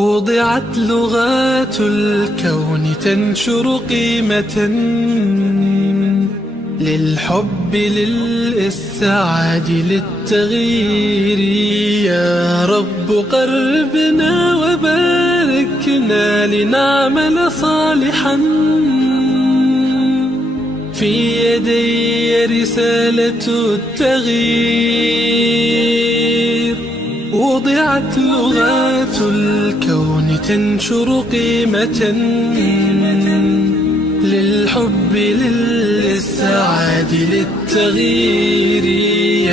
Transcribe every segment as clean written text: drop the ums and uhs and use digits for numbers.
وضعت لغات الكون تنشر قيمة للحب للإسعاد للتغيير. يا رب قربنا وباركنا لنعمل صالحا في يدي رسالة التغيير. وضعت لغات الكون تنشر قيمة للحب للإسعاد للتغيير.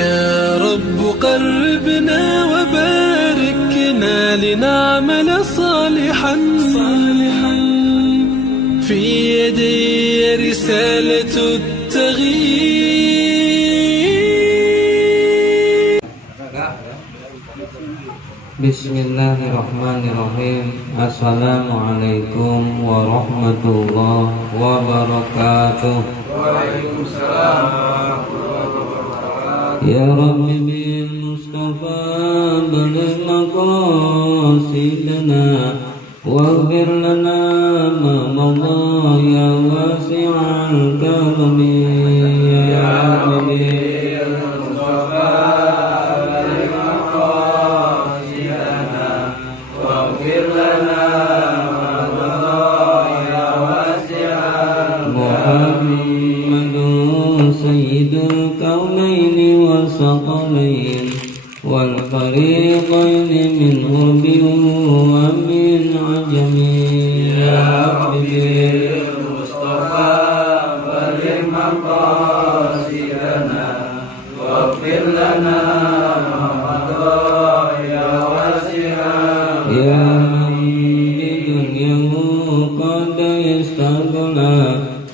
يا رب قربنا وباركنا لنعمل صالحا في يدي رسالة التغيير. Bismillahirrahmanirrahim. Assalamualaikum warahmatullahi wabarakatuh. Waalaikumsalam warahmatullahi wabarakatuh. Ya Rabbi bil Mustafa baligh maqasidana waghfir lana ma madha ya wasi'al karami. Ya Rabbi bil Mustafa baligh maqasidana waghfir lana ma madha ya wasi'al karami. Muhammadun sayyidul kaunaini wasaqalain wal fariqaini min urbin wa min ajami. Ya Rabbi Mustafa baligh maqasidana waghfir lana ma madha ya wasi'al. Ya man bidunyahu qad istaghna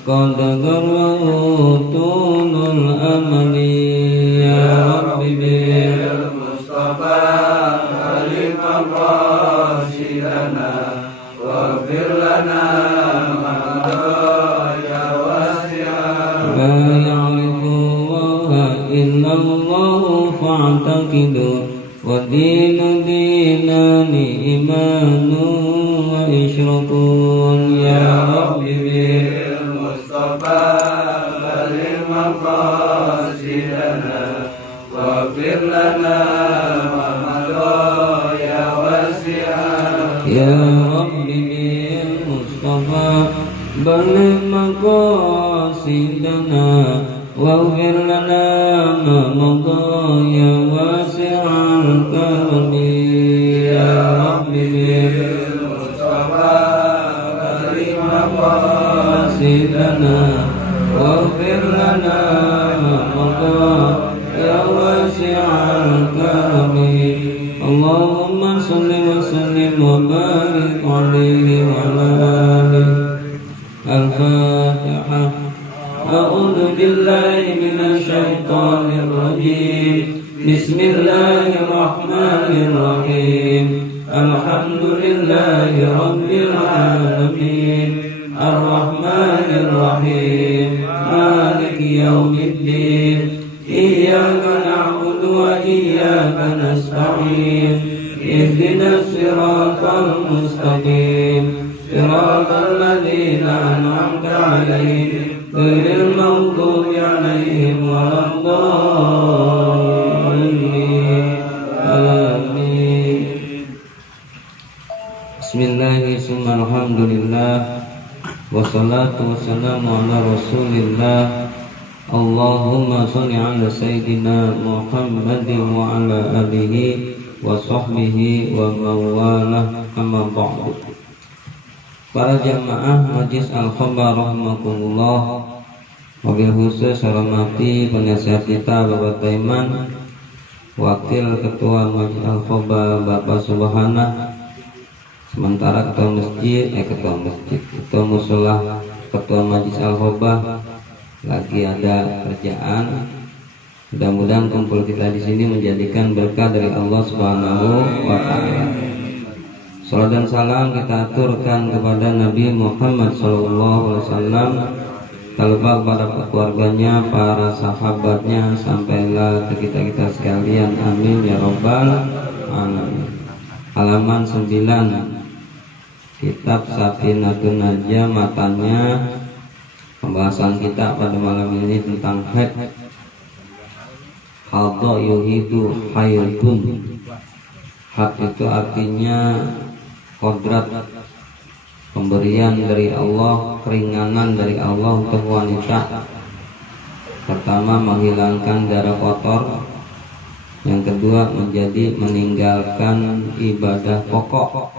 qad garwahu tulul amali. Ya Rabbi bil Mustafa baligh maqasidana waghfir lana ma madha ya wasi'al. La ya'rifu Allaha illa Allah fa'taqidu wa dinu dinani imanu wa isyraqun. Ya Rabbi bil Mustafa baligh maqasidana waghfir lana ma madha ya wasi'al. Ya Rabbi bil Mustafa baligh maqasidana waghfir lana ma madha ya wasi'al karami. Ya Rabbi bil Mustafa baligh maqasidana waghfir lana ma madha ya wasi'al karami. Allahumma salli wa sallim wa barik alaihi wa ala alihi. Al-Fatihah. A'udzu billahi minasy syaithanir rajim. Bismillahirrahmanirrahim. Alhamdulillahi rabbil alamin. Ar-Rahmanir Rahim. Maliki yaumiddin. Iyyaka na'budu wa iyyaka nasta'in. Ihdinas siratal mustaqim. Siratal ladzina an'amta 'alaihim ghairil maghdubi 'alaihim waladdallin. Amin. Bismillahirrahmanirrahim. Alhamdulillah wassalatu wassalamu ala Rasulillah. Allahumma sholli ala sayyidina Muhammadin wa ala alihi wa sahbihi wa mawalah amma ba'du. Para jamaah Majlis Al-Khobar rahimakumullah, wabil khusus hormati penasihat kita Bapak Taiman, Wakil Ketua Majlis Al-Khobar Bapak Subhana, sementara Ketua Musolah Ketua Majlis Al-Khobar lagi ada kerjaan. Mudah-mudahan kumpul kita di sini menjadikan berkah dari Allah Subhanahu wa taala. Salam dan salam kita aturkan kepada Nabi Muhammad SAW, tak lupa kepada keluarganya, para sahabatnya, sampailah ke kita sekalian. Amin ya robbal alamin. Halaman 9 kitab Safinatun Najah, matanya pembahasan kita pada malam ini tentang haid. Hadza yuhidu haidun. Hak itu artinya kodrat, pemberian dari Allah, keringanan dari Allah untuk wanita. Pertama, menghilangkan darah kotor. Yang kedua, meninggalkan ibadah pokok.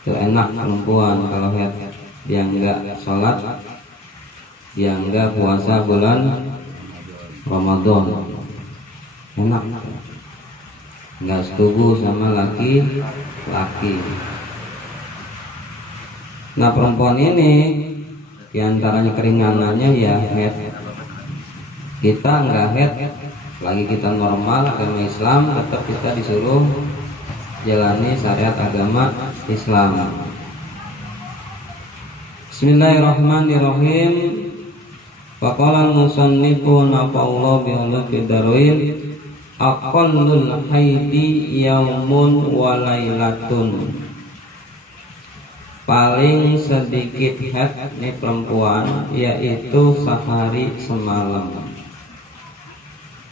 Itu enak perempuan kalau haid, dia enggak sholat, dia enggak puasa bulan Ramadan, enak, enggak setuju sama laki-laki. Nah, perempuan ini diantaranya keringanannya ya haid. Kita enggak haid, lagi kita normal agama Islam, tetap kita disuruh jalani syariat agama Islam. Bismillahirrahmanirrahim. Faqala al-musannifu nafa'allahu bi'ulufi darwin aqallul haidi yaumun wa lailatun. Paling sedikit haid nih perempuan yaitu sehari semalam.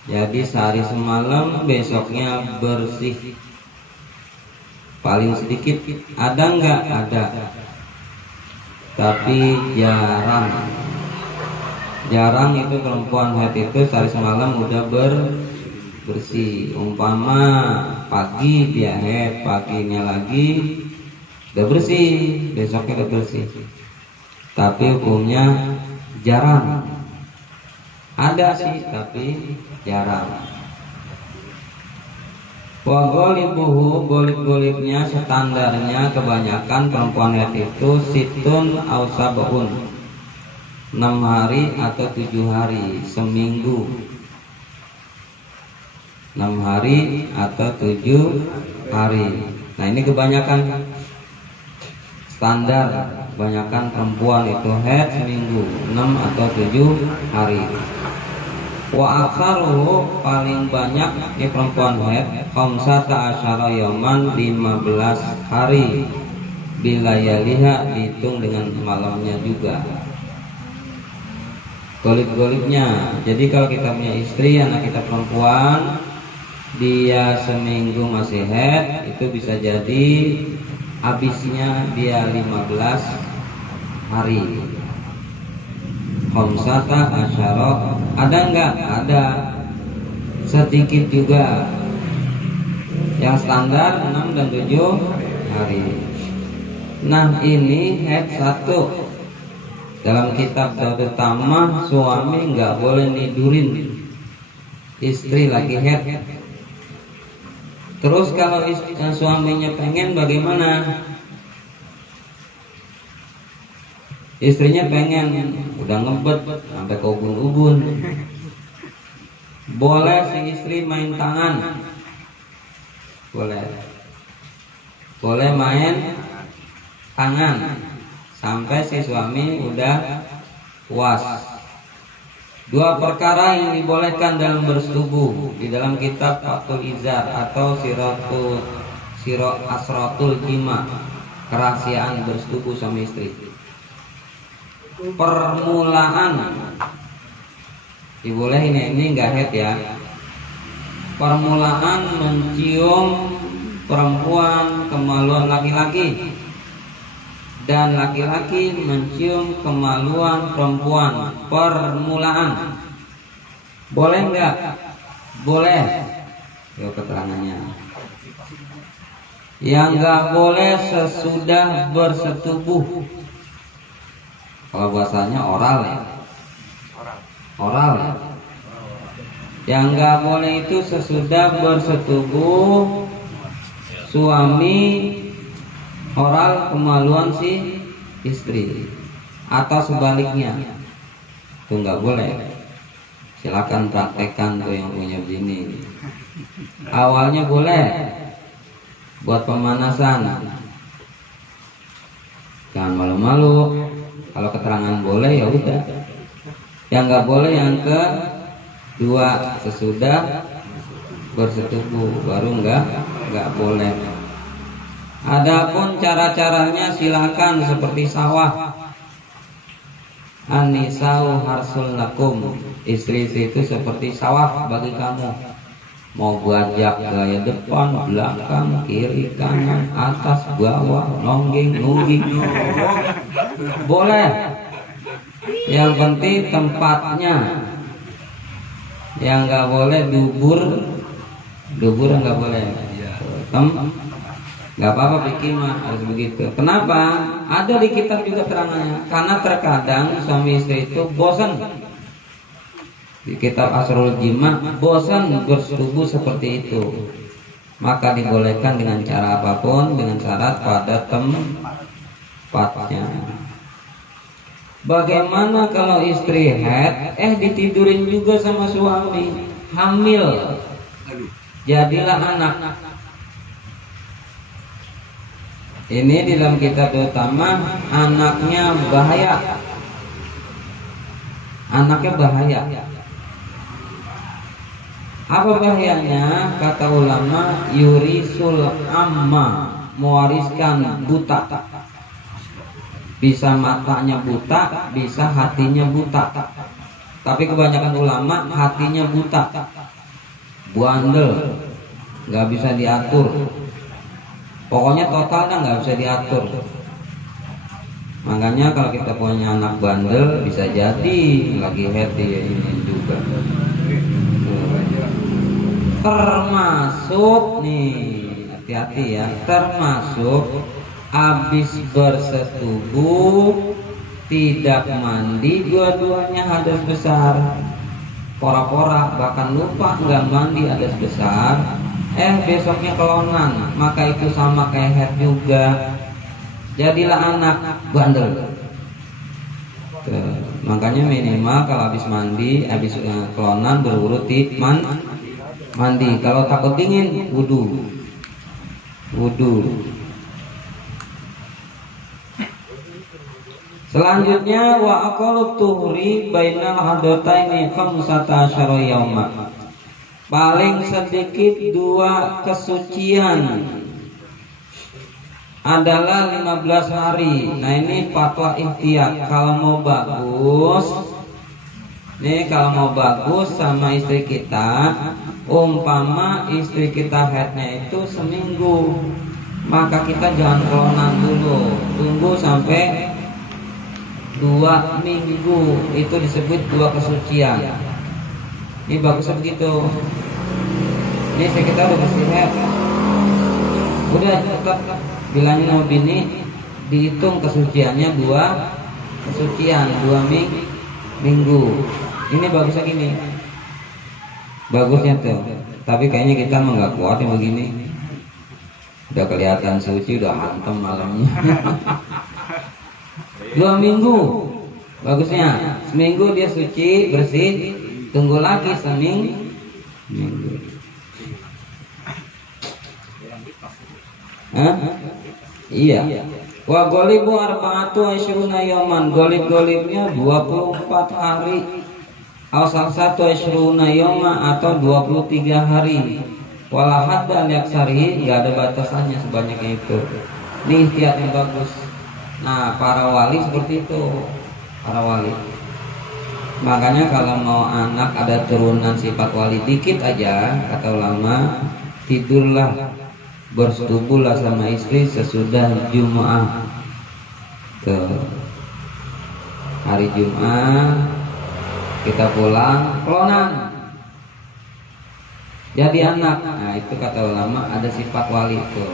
Jadi sehari semalam, besoknya bersih. Paling sedikit ada enggak? Ada, tapi jarang itu perempuan haid itu sehari semalam udah bersih. Umpama pagi dia haid, paginya lagi udah bersih, besoknya udah bersih. Tapi hukumnya jarang. Ada sih, tapi jarang. Wa ghalibuhu, golib-golibnya, standarnya kebanyakan perempuan haid itu situn au sab'un, 6 hari atau 7 hari seminggu. 6 hari atau 7 hari. Nah, ini kebanyakan standar, kebanyakan perempuan itu haid seminggu, 6 atau 7 hari. Wa aktsaruhu, paling banyak ini perempuan haid khamsata asyara yauman, 15 hari. Bila yaliha, dihitung dengan malamnya juga. Golib-golibnya, jadi kalau kita punya istri, anak kita perempuan, dia seminggu masih haid, itu bisa jadi habisnya dia 15 hari. Khamsata asyara, ada enggak? Ada, sedikit juga. Yang standar 6 dan 7 hari. Nah, ini haid 1. Dalam kitab Daud Tamah, suami enggak boleh nidurin istri lagi haid. Terus kalau suaminya pengen, bagaimana? Istrinya pengen, udah ngebet sampai ke ubun-ubun, boleh si istri main tangan, boleh main tangan sampai si suami udah puas. 2 perkara yang dibolehkan dalam bersetubuh di dalam kitab Fathul Izar atau Asratul Jima, kerahasiaan bersetubuh sama istri. Permulaan dibolehin, ini enggak haid ya. Permulaan mencium perempuan kemaluan laki-laki, dan laki-laki mencium kemaluan perempuan. Permulaan boleh enggak? Boleh. Yuk keterangannya. Yang enggak boleh sesudah bersetubuh. Kalau bahasanya oral ya. Oral ya. Yang enggak boleh itu sesudah bersetubuh, suami oral kemaluan si istri, atau sebaliknya, itu nggak boleh. Silakan praktekkan tuh yang punya bini. Awalnya boleh buat pemanasan, jangan malu-malu. Kalau keterangan boleh ya udah. Yang nggak boleh yang kedua, sesudah bersetubuh baru nggak boleh. Adapun cara-caranya silakan seperti sawah. An-nisa'u harsul lakum. Istri itu seperti sawah bagi kamu. Mau bajak gaya depan, belakang, kiri, kanan, atas, bawah, nongging, nungging, boleh. Yang penting tempatnya. Yang nggak boleh dubur nggak boleh. Nggak apa-apa bikin mah harus begitu. Kenapa? Ada di kitab juga terangannya. Karena terkadang suami istri itu bosan. Di kitab Asrul Jima bosan bersetubuh seperti itu. Maka dibolehkan dengan cara apapun, dengan syarat pada tempatnya. Bagaimana kalau istri head, ditidurin juga sama suami, hamil, jadilah anak. Ini di dalam kitab utama, anaknya bahaya. Anaknya bahaya. Apa bahayanya? Kata ulama, yurisul amma, mewariskan buta. Bisa matanya buta, bisa hatinya buta. Tapi kebanyakan ulama hatinya buta, bandel, nggak bisa diatur. Pokoknya totalnya nggak bisa diatur. Makanya kalau kita punya anak bandel bisa jadi lagi happy ya ini juga. Termasuk nih, hati-hati ya, termasuk habis bersetubuh tidak mandi, dua-duanya hadas besar, pora-pora, bahkan lupa nggak mandi hadas besar, besoknya kelonan, maka itu sama kayak head juga, jadilah anak bandel. Makanya minimal kalau habis mandi, habis kelonan berurut di mandi. Kalau takut dingin, wudu. Selanjutnya wa aqallu tuhri bainal hadataini khamsata asyara yauma. Paling sedikit 2 kesucian adalah 15 hari. Nah ini fatwa ihtiyat. Kalau mau bagus, nih kalau mau bagus sama istri kita, umpama istri kita headnya itu seminggu, maka kita jangan kelonan dulu, tunggu sampai 2 minggu. Itu disebut 2 kesucian. Ini bagusnya begitu. Ini kita udah bersih head, udah tetap bilangin sama bini, dihitung kesuciannya 2 kesucian, 2 minggu. Ini bagusnya gini, bagusnya tuh. Tapi kayaknya kita mah nggak kuat yang begini. Udah kelihatan suci, udah hantem malamnya. 2 minggu bagusnya. Seminggu dia suci bersih, tunggu lagi seminggu. Iya. Wa golibu arba'atu asyruna yaman. Golib-golibnya 24 hari. Asal 1 asyruna yawma atau 23 hari. Wala hadda liaksari, enggak ada batasannya sebanyak itu. Ini ihtiyat yang bagus. Nah, para wali seperti itu. Para wali. Makanya kalau mau anak ada turunan sifat wali dikit aja, kata ulama, tidurlah, bersetubuhlah sama istri sesudah Jumat. Ke hari Jumat kita pulang, kelonan jadi anak. Nah itu kata ulama ada sifat wali itu.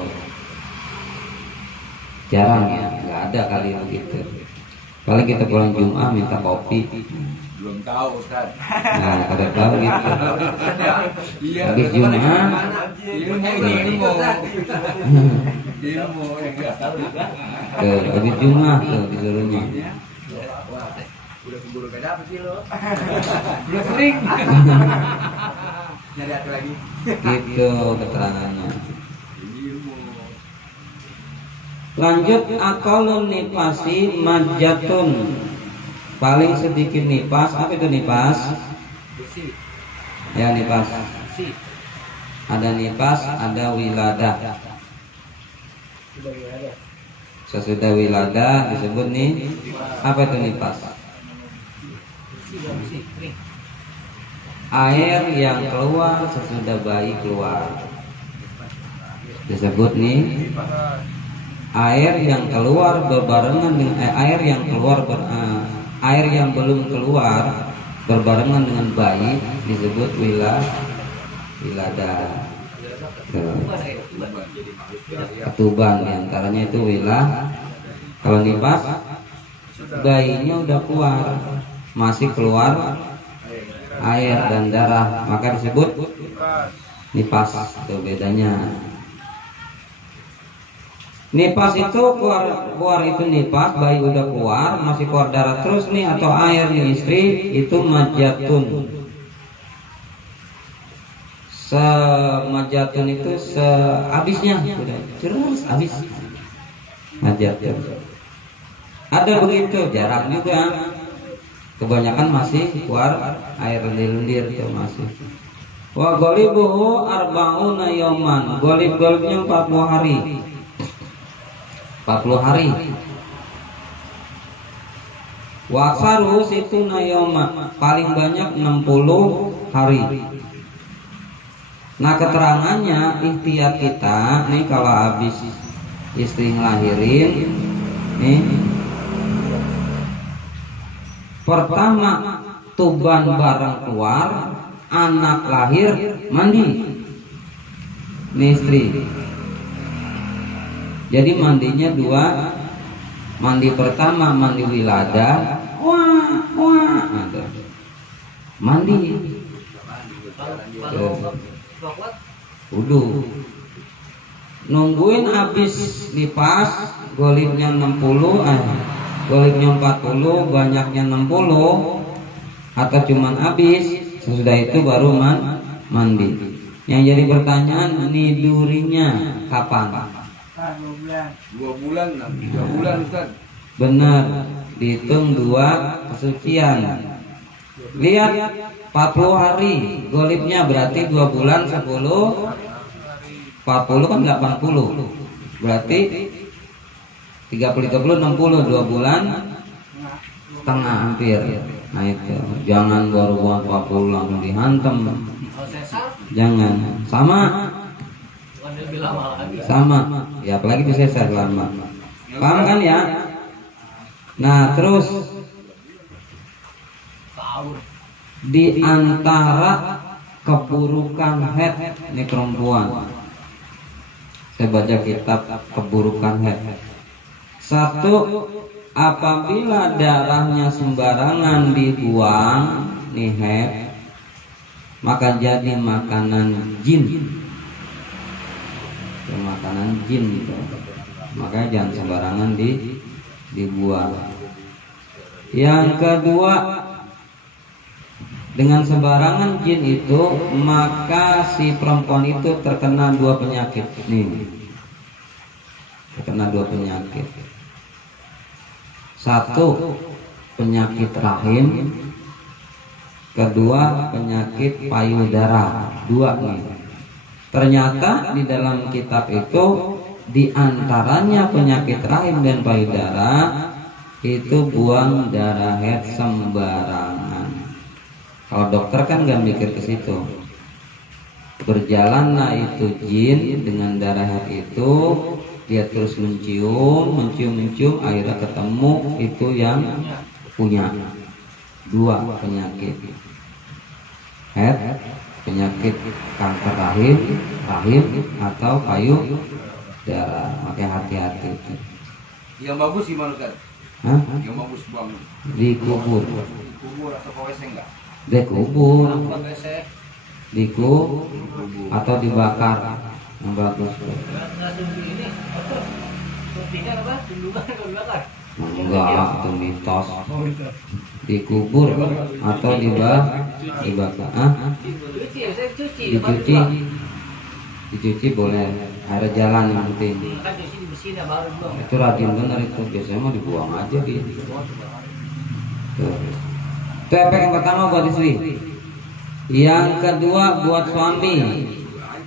Jarang ya, nggak ada kali begitu. Paling kita pulang Jumat minta kopi. Belum tahu Ustaz. Nah, kada tahu gitu. Habis Jumat ilmu enggak tahu juga. Habis Jumat tuh disuruhnya. Udah keburu gak dapet sih lo. Udah sering. Nyari hati lagi. Gitu keterangannya. Lanjut, akalun nipasi majatun. Paling sedikit nipas. Apa itu nipas? Ya nipas. Ada nipas, ada wiladah. Sesudah wilada disebut nih apa itu nifas? Air yang keluar sesudah bayi keluar disebut nih air yang keluar berbarengan dengan air yang keluar air yang belum keluar berbarengan dengan bayi disebut wilada. Ketuban diantaranya itu kalau nifas bayinya udah keluar masih keluar air dan darah maka disebut nifas. Itu bedanya. Nifas itu keluar itu nifas, bayi udah keluar masih keluar darah terus nih atau air nih istri itu majatun. Semajatun itu sehabisnya sudah terus habis majatun. Ada begitu jarang juga. Kebanyakan masih keluar air lendir-lendir itu masih. Wa ghalibuhu arba'una yauman. Golib-golibnya 40 hari. 40 hari. Wa aksaru situna yauma. Paling banyak 60 hari. Nah keterangannya ikhtiar kita nih kalau habis istri ngelahirin nih pertama tuban bareng keluar anak lahir mandi nih istri. Jadi mandinya dua, mandi pertama mandi wilada mandi wudu nungguin habis nifas golibnya 60 golibnya 40 banyaknya 60 atau cuman habis sesudah itu baru mandi. Yang jadi pertanyaan nidurinya kapan? 2 bulan 3 bulan Ustaz. Benar, dihitung 2 kesucian. Lihat 40 hari golibnya berarti 2 bulan 10 40 kan 80 berarti 30 60 2 bulan setengah hampir. Nah itu jangan baru 40 langsung dihantam, jangan sama ya apalagi disesar lama, paham kan ya. Nah terus di antara keburukan head ini perempuan, saya baca kitab keburukan head. 1, apabila darahnya sembarangan dibuang nih head, maka jadi makanan jin. Makanan jin gitu. Makanya jangan sembarangan dibuang. Yang kedua, dengan sembarangan jin itu maka si perempuan itu terkena 2 penyakit nih. Terkena 2 penyakit. 1 penyakit rahim, kedua penyakit payudara. 2 nih. Ternyata di dalam kitab itu di antaranya penyakit rahim dan payudara itu buang darah head sembarangan. Kalau dokter kan nggak mikir ke situ. Berjalanlah itu jin dengan darah head itu, dia terus mencium, akhirnya ketemu itu yang punya 2 penyakit head, penyakit kanker rahim atau payudara. Makanya hati-hati. Yang bagus gimana Ustaz? Hah? Yang bagus buang Dikubur. kubur atau ke WC enggak? Dikubur. Atau dibakar. Yang bagus. Enggak, itu mitos. Dikubur atau dibakar. Dicuci boleh, air jalan yang penting. Itu rajin benar itu, biasanya mau dibuang aja gitu. Itu efek yang pertama buat istri. Yang kedua buat suami.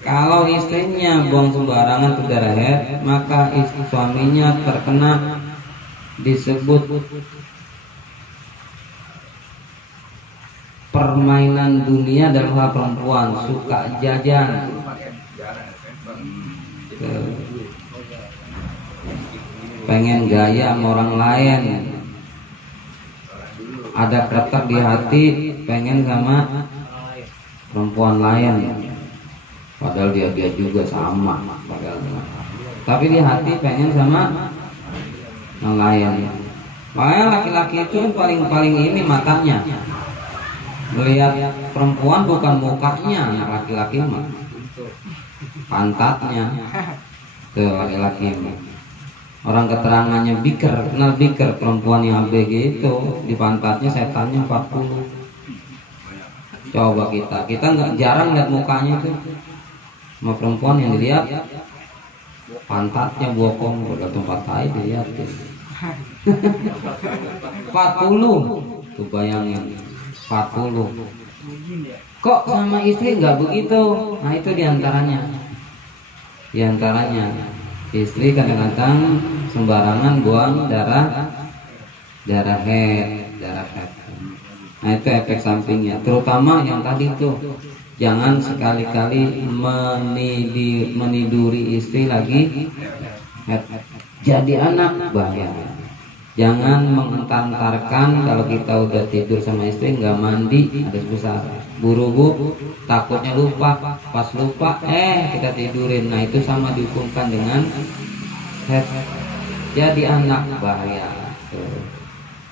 Kalau istrinya buang sembarangan ke darah haid, maka suaminya terkena disebut permainan dunia dalam hal perempuan, suka jajan, pengen gaya sama orang lain, ada kretek di hati, pengen sama perempuan lain, padahal dia juga sama, padahal. Tapi di hati pengen sama yang lain. Makanya laki-laki itu paling ini matanya, melihat perempuan bukan mukanya, yang laki-laki mah pantatnya. Tuh laki-laki mah. Orang keterangannya biker, kenal biker, perempuan yang ABG itu di pantatnya setannya 40. Coba kita nggak jarang lihat mukanya itu. Sama perempuan yang dilihat pantatnya bokong, udah tempat lain dilihat. 40 tuh bayangin, 40. Kok sama istri nggak begitu? Nah itu diantaranya. Istri kadang-kadang sembarangan buang darah haid. Nah itu efek sampingnya. Terutama yang tadi tuh, jangan sekali-kali meniduri istri lagi haid. Jadi anak bahaya. Jangan mengantarkan kalau kita udah tidur sama istri nggak mandi, ada besar. Buru-buru takutnya lupa, pas lupa kita tidurin. Nah itu sama dihukumkan dengan head. Jadi anak bahaya.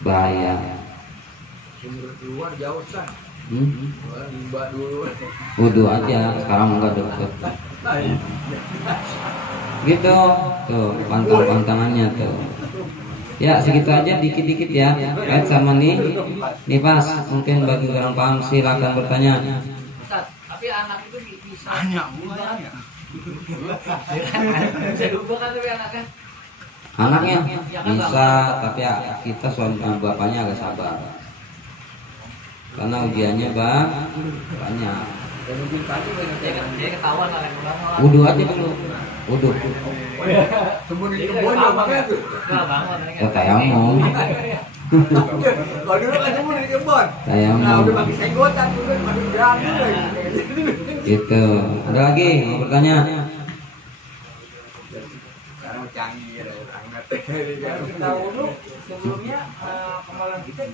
Bahaya. Keluar jauh kan. Wudu aja, sekarang enggak dokter. Gitu, tuh pantang-pantangannya tuh. Ya segitu aja, dikit-dikit ya. Kait sama nih pas mungkin bagi orang paham silakan bertanya. Ustaz, tapi anak itu bisa bisa lupa kan tapi anaknya bisa, tapi ya kita suami bapaknya agak sabar karena ujiannya banyak. Dia ketahuan lah yang bangun. Wudu aja dulu, wudu. Sembunyi di kebun banget tuh. Tayamum. Kalau dulu kan sembunyi di kebun. Tayamum. Nah udah pakai senggotan, udah pakai berani lagi. Gitu. Ada lagi mau bertanya? Sekarang canggih ya, hangat. Tahu dulu sebelumnya kemaluan kita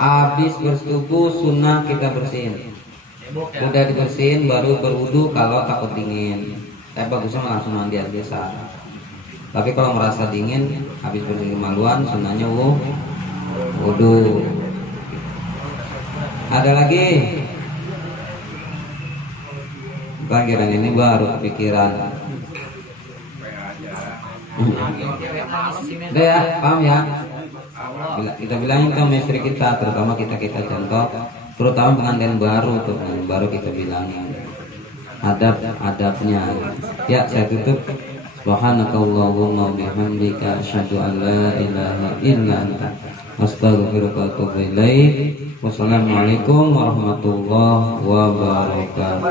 Habis bersetubuh sunnah kita bersihin. Udah dibersihin baru berwudu kalau takut dingin. Bagusnya langsung mandi aja biasa. Tapi kalau merasa dingin habis bersih kemaluan sunnahnya wudu. Ada lagi? Pikiran ini baru kepikiran. Udah ya, paham ya? Kita bilangin ke istri kita, terutama kita contoh, terutama pengantin baru tuh, baru kita bilangin adabnya. Ya saya tutup. Subhanakallahumma bihamdika asyhadu an la ilaha illa anta astaghfiruka wa atubu ilaik. Wassalamualaikum warahmatullahi wabarakatuh.